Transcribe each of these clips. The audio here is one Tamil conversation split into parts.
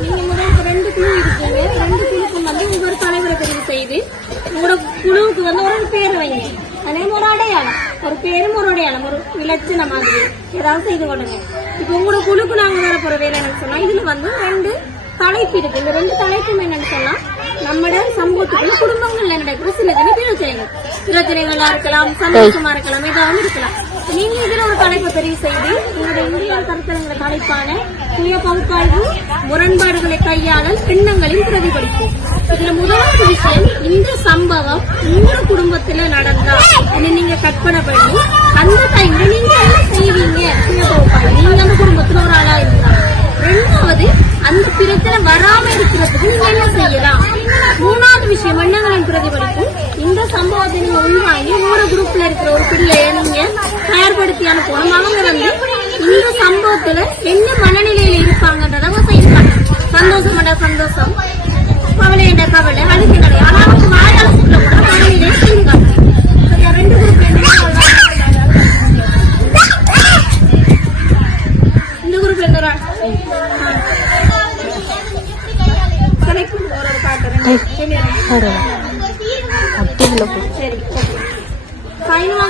நீங்க முதல் 2 குழு இருக்கீங்க. 2 குழுக்கும் வந்து ஒவ்வொரு தலைவரை தெரிவு செய்து உங்களோட குழுவுக்கு வந்து ஒரு பேர் வைங்க. அதே ஒரு அடையாளம், ஒரு பேரும் ஒரு அடையாளம், ஒரு இலட்சணம் மாதிரி ஏதாவது செய்து கொள்ளுங்க. இப்ப உங்களோட குழுக்கு நாங்க வர போற வேலை என்னன்னு சொன்னா, இதுல வந்து 2 தலைப்பு இருக்கு. இந்த 2 தலைப்பும் என்னன்னு சொன்னா, நம்மட சமூகத்துக்குள்ள குடும்பங்கள்ல நடக்கிற சில பிரச்சனைகளா இருக்கலாம், சந்தோஷமா இருக்கலாம், ஏதாவது இருக்கலாம். நீங்க இதுல ஒரு தலைப்பை தெரிவு செய்து உங்களுடைய இந்திய கருத்தரங்கிற தலைப்பான சுய பகுப்பாய்வு, முரண்பாடுகளை கையாளல், எண்ணங்களின் பிரதிபலிப்பு. இதுல முதலாவது விஷயம், இந்த சம்பவம் உங்களோட குடும்பத்துல நடந்தா நீங்க கற்பனை பண்ணி அந்த டைம்ல நீங்க என்ன செய்வீங்க? சுய பகுப்பாய்வு, நீங்க அந்த குடும்பத்துல ஒரு ஆளா இருந்தா. 2வது, அந்த பிரச்சனை வராம இருக்கிறதுக்கு நீங்க என்ன செய்யலாம்? 3வது விஷயம், எண்ணங்களின் பிரதிபலிப்பு. இந்த சம்பவத்தை நீங்க உள்வாங்கி உங்களோட குரூப்ல இருக்கிற ஒரு பிள்ளைய நீங்க தயார்படுத்தி அனுப்பணும். அவங்க வந்து இந்த சம்பவத்துல என்ன மனநிலையில இருப்பாங்கன்றத செய்யலாம். சந்தோஷமாடா சந்தோஷம், கவலை என்ற கவலை, அழுகை கிடையாது. ஆனா அவங்க வாயால சொல்ல கூட மனநிலையை செய்யுங்க. 2 குரூப் இந்த குரூப் எந்த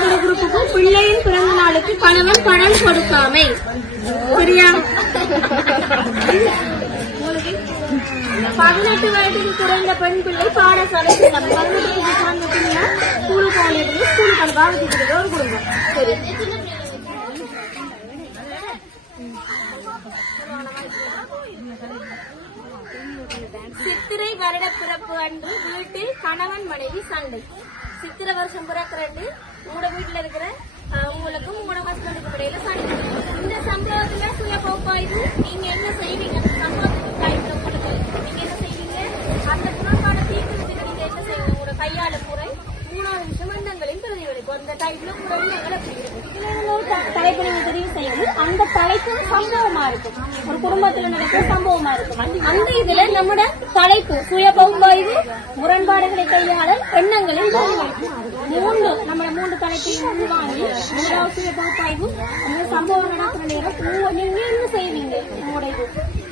ஒரு குரூப்புக்கும் பிள்ளையின் பிறந்த நாளுக்கு கணவன் பணம் கொடுக்காமை. சரியா? 18 வயதுக்கு குறைந்த பெண் பிள்ளை பாடசாலை செல்லம். 18 குறைந்த பிள்ளை ஸ்கூலுக்கு போனது, ஸ்கூலுக்கு பாவத்திக்கிறது ஒரு குடும்பம். சரி, சித்திரை வருட பிறப்பு அன்று வீட்டில் கணவன் மனைவி சண்டை. சித்திரை வருஷம் பிறக்கிறது, உங்களோட வீட்டுல இருக்கிற உங்களுக்கும் உங்களோட ஹஸ்பண்டுக்கும் இடையில சண்டை. இந்த சம்பவத்துல சுய பகுப்பாய்வு, நீங்க என்ன செய்வீங்க? அந்த சம்பவத்துக்கு டைம்ல உங்களுக்கு நீங்க என்ன செய்வீங்க? அந்த குணப்பாட தீர்க்கிறதுக்கு நீங்க என்ன செய்வீங்க? உங்களோட கையாள முறை. 3வது விஷயம், எண்ணங்களின் பிரதிபலிப்பு. அந்த டைம்ல உங்களோட எண்ணங்கள் எப்படி இருக்கும்? தலைப்பு நீங்க தெரிவு செய்யணும். அந்த தலைப்பு சம்பவமா இருக்கும், ஒரு குடும்பத்துல நடக்கிற சம்பவமா இருக்கும். அந்த இதுல நம்மட தலைப்பு சுய பகுப்பாய்வு, முரண்பாடுகளை கையாளல், எண்ணங்களின் பிரதிபலிப்பு. 3 நம்ம 3 தலைப்பையும் உள்வாங்கி முதலாவது சுய பகுப்பாய்வு, அந்த சம்பவம் நடக்கிற நேரம் நீங்க என்ன செய்வீங்க? உங்களோட இது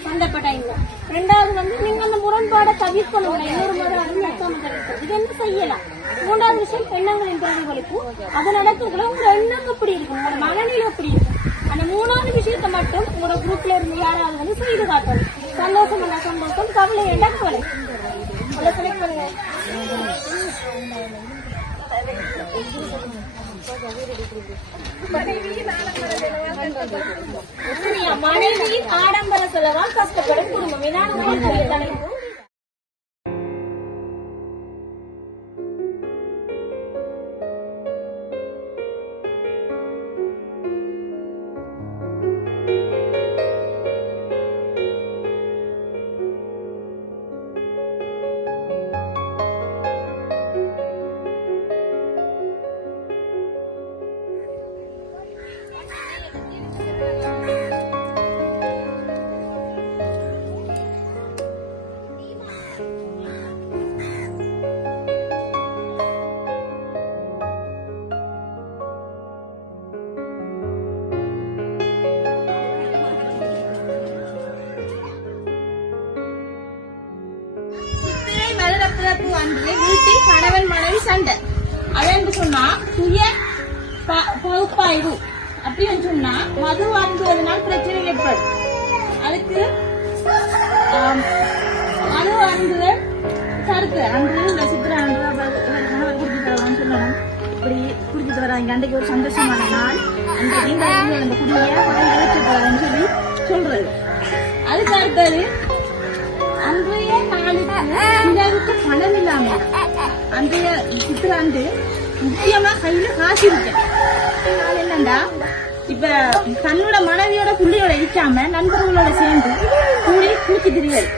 சந்தர்ப்ப டைம்ல. 2வது வந்து நீங்க அந்த முரண்பாடை தவிர்க்கணும். இன்னொரு முறை நடக்காம தவிர்க்கணும். இது என்ன செய்யலாம்? 3வது விஷயம், எண்ணங்களின் பிரதிபலிப்பு. அது நடக்கிறதுல உங்க எண்ணம் எப்படி இருக்கும், உங்களோட மனநிலை எப்படி இருக்கும்? அந்த 3வது விஷயத்தை மட்டும் உங்களோட குரூப்ல இருந்து யாராவது வந்து செய்து காட்டணும். சந்தோஷம் என்ன சந்தோஷம், கவலை என்ன கவலை. செலக்ட் பண்ணுங்க. மனைவியின் ஆடம்பர செலவால் கஷ்டப்படும் குடும்பம். இதான் தலைப்பு. அன்று வீட்டில் கணவன் மனைவி சண்டை. அதென்று சொன்னா சுய பகுப்பாய்வு. அப்படின்னு சொன்னா மது அருந்துவதனால் பிரச்சனை ஏற்படும். அதுக்கு மது அருந்துதல் கருத்து அன்று இந்த சித்திரை கணவர் குடிச்சிட்டு வரவான்னு சொல்லணும். இப்படி குடிச்சிட்டு வராங்க, அன்றைக்கு ஒரு சந்தோஷமான நாள், அன்றைக்கு அந்த குடியை எடுத்துட்டு வரேன்னு சொல்லி சொல்றது. அதுக்கு அடுத்தது அன்றைய நாளுக்கு இரவுக்கு பணம் இல்லாம அன்றைய சித்திராண்டு முக்கியமா கையில காசு இருக்கு. என்னண்டா இப்ப தன்னோட மனைவியோட புள்ளியோட இருக்காம நண்பர்களோட சேர்ந்து கூடி கூச்சி திரிகள்.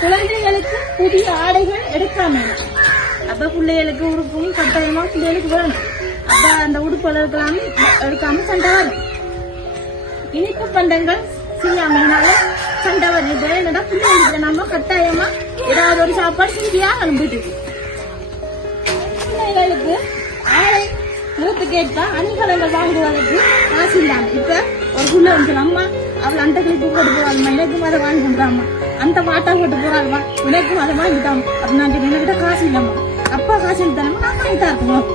குழந்தைகளுக்கு புதிய ஆடைகள் எடுக்காம, அப்ப பிள்ளைகளுக்கு உடுப்பும் கட்டாயமா பிள்ளைகளுக்கு வேணும். அப்ப அந்த உடுப்பு எடுக்காம சண்டை வரும். இனிப்பு பண்டங்கள் செய்யாமனால சண்டை வருது. என்னடா பிள்ளைகளுக்கு நம்ம கட்டாயமா ஏதாவது ஒரு சாப்பாடு செஞ்சியா அனுப்பிட்டு பிள்ளைகளுக்கு ஆடை மூத்து கேட்பா அணிகலங்கள் வாங்குவதற்கு காசு இல்லாம இப்ப ஒரு புள்ள வந்து அம்மா அவள் அந்த கிளிப்பு போட்டு போறாள்மா, எனக்கும் அதை வாங்கி கொடுத்தாம்மா. அந்த பாட்டா போட்டு போறாள்மா, எனக்கும் அதை வாங்கிட்டான். அப்ப நான் சொன்னேன், என்கிட்ட காசு இல்லம்மா, அப்பா காசு எடுத்தானம்மா, நான் வாங்கி தான் இருக்கணும்.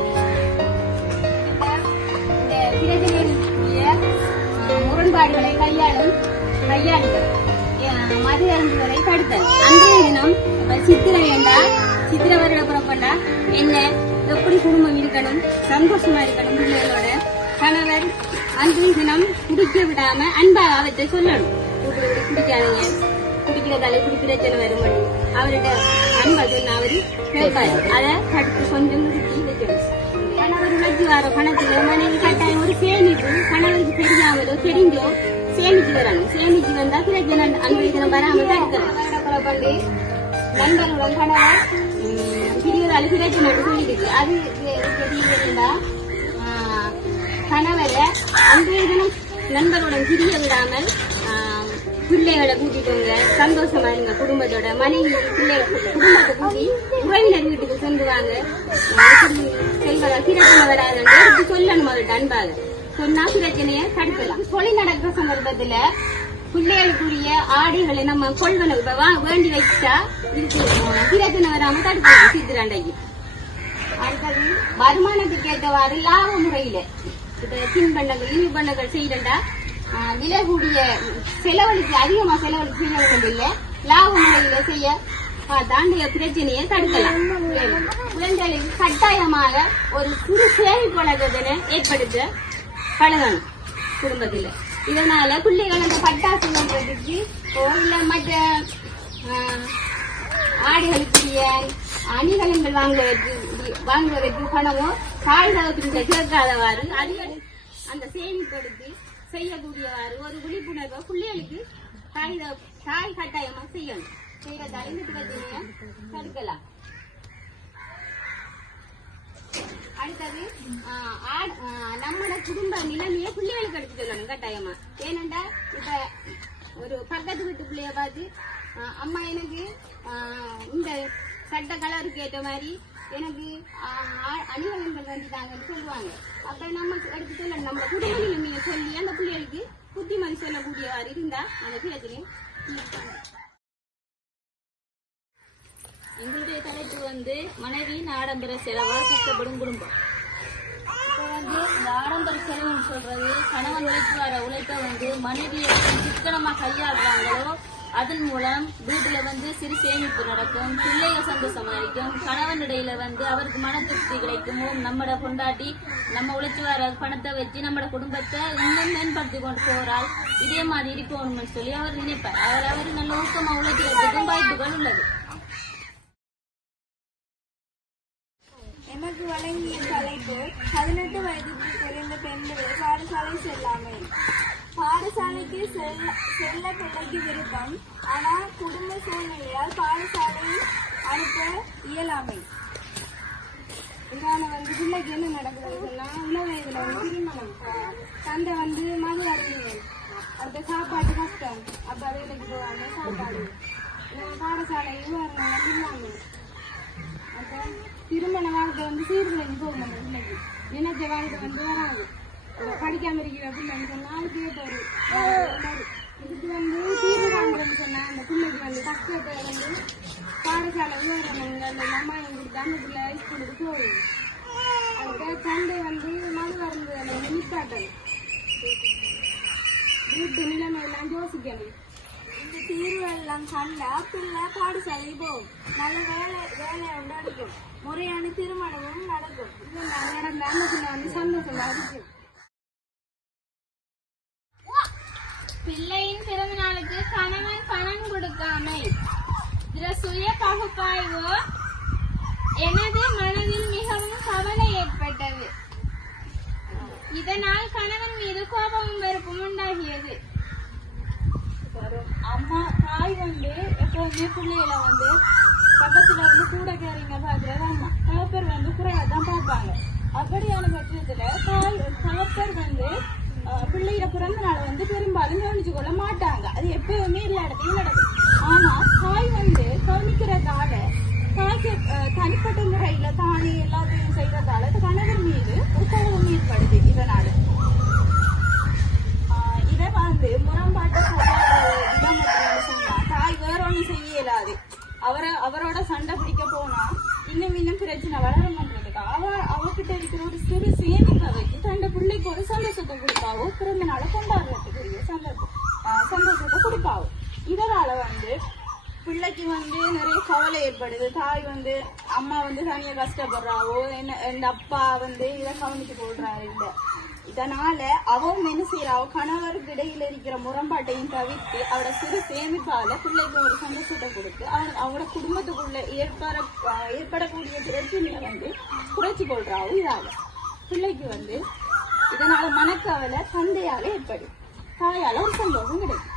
முரண்பாடுகளை கையாளுதல் மது அருந்துவதை தடுத்தல். அன்றைய தினம் சித்திரை என்றால் சித்திரை வருட புறப்பட்டா என்ன எப்படி குடும்பம் இருக்கணும், சந்தோஷமா இருக்கணும் பிள்ளைகளோட. கணவர் அன்றைய தினம் குடிக்க விடாம அன்பா அவற்றை சொல்லணும், குடிக்காதீங்க, குடிக்கிறதால குடிக்கிறச்சனை வரும் பண்ணி அவர்கிட்ட அன்பா சொன்ன அவரு கேட்பாரு. அதை தடுத்து கொஞ்சம் நிறுத்தி வைக்கணும். கணவர் உழைச்சி வர பணத்துல மனைவி கட்டாயம் ஒரு சேமிப்பு, கணவருக்கு தெரியாமலோ தெரிஞ்சோ சேமிச்சு வரணும். சேமிச்சு வந்தா பிரச்சனை அன்றைய தினம் வராம தடுக்கலாம். பண்ணி நண்பர்களுடன் கணவர் பிரிவதால பிரச்சனை சொல்லிருக்கு. அது தெரியலா கணவரை அன்றைய தினம் நண்பருடன் பிரிய விடாமல் பிள்ளைகளை கூட்டிட்டு சந்தோஷமா இருங்க குடும்பத்தோட. மனைவி பிள்ளைகள் குடும்பத்தை கூட்டி உறவினர் வீட்டுக்கு சென்றுவாங்க. செல்வரா பிரச்சனை வராதுன்னு எடுத்து சொல்லணும். அவர்கிட்ட அன்பாக சொன்னா பிரச்சனைய தடுக்கலாம். தொழில் நடக்கிற சந்தர்ப்பத்துல பிள்ளைகளுக்குரிய ஆடைகளை நம்ம கொள்வன வேண்டி வச்சா பிரச்சனை வராம தடுக்கலாம். சித்திராண்டைக்கு அடுத்தது வருமானத்துக்கு ஏற்றவாறு லாப முறையில இப்ப தின்பண்டங்கள் இனிப்பண்டங்கள் செய்யறா விலை கூடிய செலவழிக்கு அதிகமா செலவழிக்கு செய்ய இல்லை, லாப முறையில செய்ய தாண்டிய பிரச்சனையை தடுக்கலாம். குழந்தைகளின் கட்டாயமாக ஒரு சிறு சேமிப்பு பழக்கத்தினை ஏற்படுத்த பழகணும் குடும்பத்துல. இதனால பிள்ளைகள் அந்த பட்டாசு பண்றதுக்கு இல்ல மற்ற ஆடைகளுக்குரிய அணிகலன்கள் வாங்குவதற்கு பணமோ தாழ்தளத்திற்கு கேட்காதவாறு அந்த சேமிப்படுத்தி செய்யக்கூடியவாறு ஒரு விழிப்புணர்வை பிள்ளைகளுக்கு தாய் கட்டாயமா செய்யணும். செய்யறதால இந்த பிரச்சனையை தடுக்கலாம். அடுத்தது நம்மளோட குடும்ப நிலைமையை பிள்ளைகளுக்கு எடுத்து சொல்லணும் கட்டாயமா. ஏனென்றா இப்ப ஒரு பக்கத்து வீட்டு பிள்ளைய பார்த்து அம்மா எனக்கு இந்த சட்ட கலருக்கு ஏற்ற மாதிரி எனக்கு அணிகலன்கள் வந்துட்டாங்கன்னு சொல்லுவாங்க. அப்ப நம்ம எடுத்து சொல்லணும். நம்ம குடும்ப நிலைமையை சொல்லி அந்த பிள்ளைகளுக்கு புத்திமதி சொல்லக்கூடியவாறு இருந்தா அந்த பிரச்சனையும். எங்களுடைய தலைப்பு மனைவியின் ஆடம்பர செலவால் கஷ்டப்படும் குடும்பம். இப்போ இந்த ஆடம்பர செலவுன்னு சொல்றது கணவன் உழைப்பு வர உழைப்ப மனைவியை சிக்கனமா கையாளுறாங்களோ அதன் மூலம் வீட்டுல சிறு சேமிப்பு நடக்கும், பிள்ளைகள் சந்தோஷமா இருக்கும், கணவன் இடையில அவருக்கு மன திருப்தி கிடைக்கும். நம்மட கொண்டாட்டி நம்ம உழைச்சு வர பணத்தை வச்சு நம்மட குடும்பத்தை இன்னும் மேம்படுத்தி கொண்டு போறாள். இதே மாதிரி இருக்கணும்னு சொல்லி அவர் நினைப்பார். அவர் நல்ல ஊக்கமா உழைக்கிறதுக்கும் வாய்ப்புகள் உள்ளது. எமக்கு வழங்கிய தலைப்பு 18 வயதுக்கு குறைந்த பெண்கள் பாடசாலை செல்லாமை. பாடசாலைக்கு செல்ல பிள்ளைக்கு விருப்பம், ஆனால் குடும்ப சூழ்நிலையால் பாடசாலை அனுப்ப இயலாமை. இதனால பிள்ளைக்கு என்ன நடக்குதுன்னா இள வயதுல திருமணம், தந்தை மது அருந்துவேன், அடுத்த சாப்பாட்டு கஷ்டம், அப்ப வேலைக்கு போவாங்க சாப்பாடு, பாடசாலை உபகரணங்கள் இல்லாமல், அப்ப திருமண வாழ்க்கை சீர்குலைஞ்சு போகும். அந்த பிள்ளைக்கு நினைச்ச வாழ்க்கை வராது. படிக்காம இருக்கிற பிள்ளைன்னு சொன்னா அதுக்கு ஏற்ற இதுக்கு தீர்வு காண்றதுன்னு சொன்னா அந்த பிள்ளைக்கு கஷ்டத்தை பாடசாலை உபகரணங்கள் அம்மாயம் கொடுத்து அந்த பிள்ளை ஸ்கூலுக்கு போகும். அதுக்கு சண்டை மது மருந்து நிப்பாட்டல், வீட்டு நிலைமை எல்லாம் யோசிக்கணும். இந்த தீர்வு எல்லாம் கண்டா பிள்ளை பாடசாலைக்கு போகும், நல்ல வேலையை நடக்கும், முறையான திருமணமும் நடக்கும். இது நடந்த அந்த பிள்ளை சந்தோஷமா இருக்கும். பிள்ளையின் பிறந்த நாளுக்கு கணவன் பணம் கொடுக்காமை. சுய பகுப்பாய்வு எனது மனதில் மிகவும் கவலை ஏற்பட்டது. இதனால் கணவன் மீது கோபமும் வெறுப்பும் உண்டாகியது. அம்மா தாய் எப்பவுமே பிள்ளைகளை பக்கத்துல கூட கேறீங்க பாக்குறது அம்மா. தகப்பர் குறையாதான் பார்ப்பாங்க. அப்படியான பட்சத்துல தகப்பர் பிள்ளையோட பிறந்த நாளை பெரும்பாலும் கவனிச்சு கொள்ள மாட்டாங்க. அது எப்பவுமே எல்லா இடத்தையும் நடக்கும். ஆனா தாய் கவனிக்கிறதால தாய்க்கு தனிப்பட்ட முறையில தானே எல்லாத்தையும் செய்யறதால கணவர் மீது ஒரு கோபம் ஏற்படுது. இதனால இதை முரண்பாட்டு அவரோட சண்டை பிடிக்க போனா இன்னும் பிரச்சனை வளர பண்றதுக்கு அவகிட்ட இருக்கிற ஒரு சிறு சேமிப்பை வச்சு தன்னை பிள்ளைக்கு ஒரு சந்தோஷத்தை கொடுப்பாவோ, பிறந்த நாளை கொண்டாடுறதுக்குரிய சந்தோஷத்தை கொடுப்பாவோ. இதனால வந்து பிள்ளைக்கு வந்து நிறைய கவலை ஏற்படுது. தாய் வந்து அம்மா வந்து தனியா கஷ்டப்படுறாவோ, இந்த அப்பா வந்து இதை கவனிச்சு கொள்றாரு இல்ல. இதனால அவன் என்ன செய்யறாவோ, கணவருக்கு இடையில இருக்கிற முரண்பாட்டையும் தவிர்த்து அவட சிறு சேமிப்பால பிள்ளைக்கு ஒரு சந்தோஷத்தை கொடுத்து அவங்களோட குடும்பத்துக்குள்ள ஏற்படக்கூடிய பிரச்சனையை வந்து குறைச்சி கொள்றாவோ. இதால பிள்ளைக்கு வந்து இதனால மனக்கவலை தந்தையால ஏற்படும், தாயால ஒரு சந்தோஷம் கிடைக்கும்.